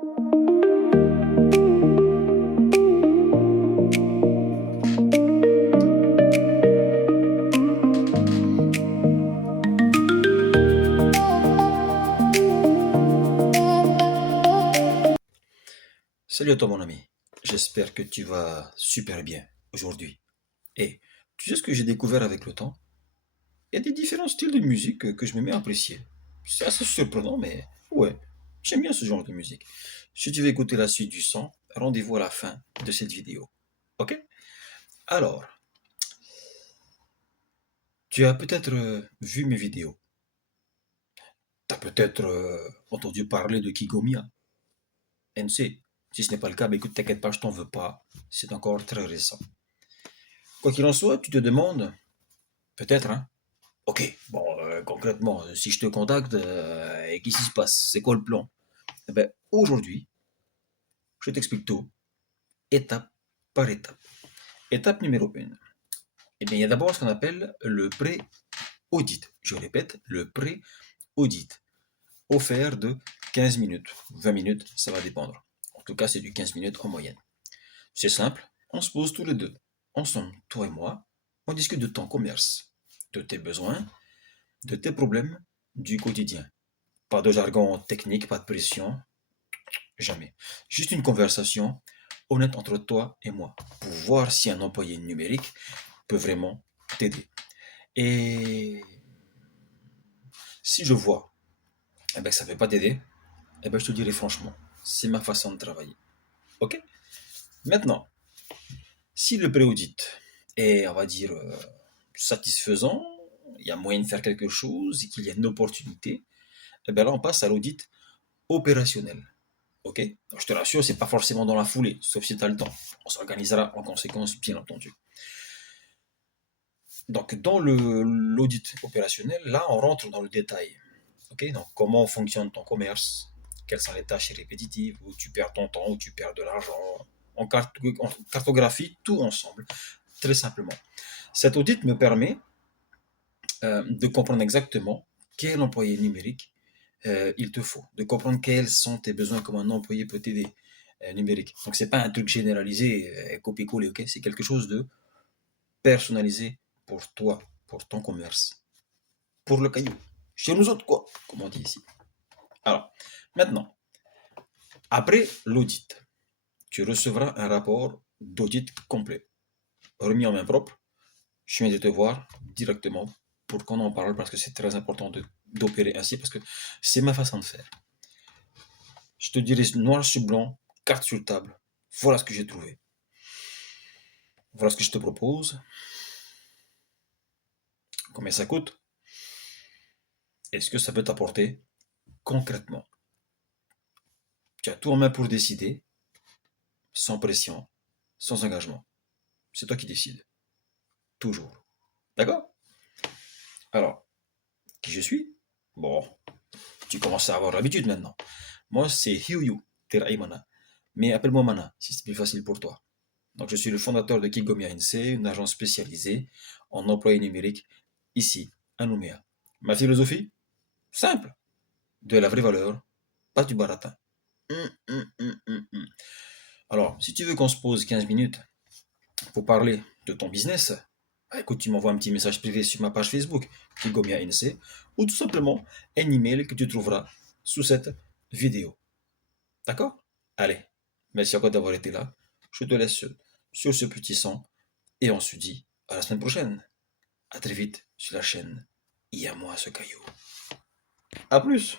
Salut à toi mon ami, j'espère que tu vas super bien aujourd'hui. Et tu sais ce que j'ai découvert avec le temps? Il y a des différents styles de musique que je me mets à apprécier. C'est assez surprenant, mais ouais, j'aime bien ce genre de musique. Si tu veux écouter la suite du son, rendez-vous à la fin de cette vidéo. Ok? Alors, tu as peut-être vu mes vidéos. Tu as peut-être entendu parler de Kigomia, NC. Si ce n'est pas le cas, bah écoute, t'inquiète pas, je t'en veux pas. C'est encore très récent. Quoi qu'il en soit, tu te demandes, peut-être, hein? Ok, bon, concrètement, si je te contacte, et qu'est-ce qui se passe? C'est quoi le plan? Eh ben, aujourd'hui, je t'explique tout, étape par étape. Étape numéro 1. Eh bien, il y a d'abord ce qu'on appelle le pré-audit. Je répète, le pré-audit. Offert de 15 minutes, 20 minutes, ça va dépendre. En tout cas, c'est du 15 minutes en moyenne. C'est simple, on se pose tous les deux. Ensemble, toi et moi, on discute de ton commerce, de tes besoins, de tes problèmes du quotidien. Pas de jargon technique, pas de pression, jamais. Juste une conversation honnête entre toi et moi pour voir si un employé numérique peut vraiment t'aider. Et si je vois que ça ne peut pas t'aider, je te dirai franchement, c'est ma façon de travailler. Ok? Maintenant, si le pré-audit est, on va dire, satisfaisant, il y a moyen de faire quelque chose et qu'il y a une opportunité, là on passe à l'audit opérationnel. Ok? Donc, je te rassure, c'est pas forcément dans la foulée, sauf si tu as le temps. On s'organisera en conséquence, bien entendu. Donc, dans l'audit opérationnel, là, on rentre dans le détail. Ok? Donc, comment fonctionne ton commerce? Quelles sont les tâches répétitives? Où tu perds ton temps, où tu perds de l'argent? On cartographie tout ensemble, très simplement. Cet audit me permet de comprendre exactement quel employé numérique il te faut, de comprendre quels sont tes besoins, comme un employé peut t'aider numérique. Donc c'est pas un truc généralisé, copier-coller, ok? C'est quelque chose de personnalisé pour toi, pour ton commerce, pour le caillou. Chez nous autres, quoi, comme on dit ici. Alors, maintenant, après l'audit, tu recevras un rapport d'audit complet, remis en main propre. Je viens de te voir directement pour qu'on en parle parce que c'est très important d'opérer ainsi parce que c'est ma façon de faire. Je te dirai noir sur blanc, carte sur table. Voilà ce que j'ai trouvé. Voilà ce que je te propose. Combien ça coûte? Est-ce que ça peut t'apporter concrètement? Tu as tout en main pour décider, sans pression, sans engagement. C'est toi qui décides. Toujours. D'accord? Alors, qui je suis? Bon, tu commences à avoir l'habitude maintenant. Moi, c'est Hyu Teraimana. Mais appelle-moi Mana, si c'est plus facile pour toi. Donc, je suis le fondateur de Kigomi ANC, une agence spécialisée en employés numériques ici, à Nouméa. Ma philosophie? Simple. De la vraie valeur, pas du baratin. Alors, si tu veux qu'on se pose 15 minutes pour parler de ton business, écoute, tu m'envoies un petit message privé sur ma page Facebook, Kigomia NC, ou tout simplement un email que tu trouveras sous cette vidéo. D'accord? Allez, merci encore d'avoir été là. Je te laisse sur ce petit son et on se dit à la semaine prochaine. À très vite sur la chaîne. Et à moi ce caillou. A plus!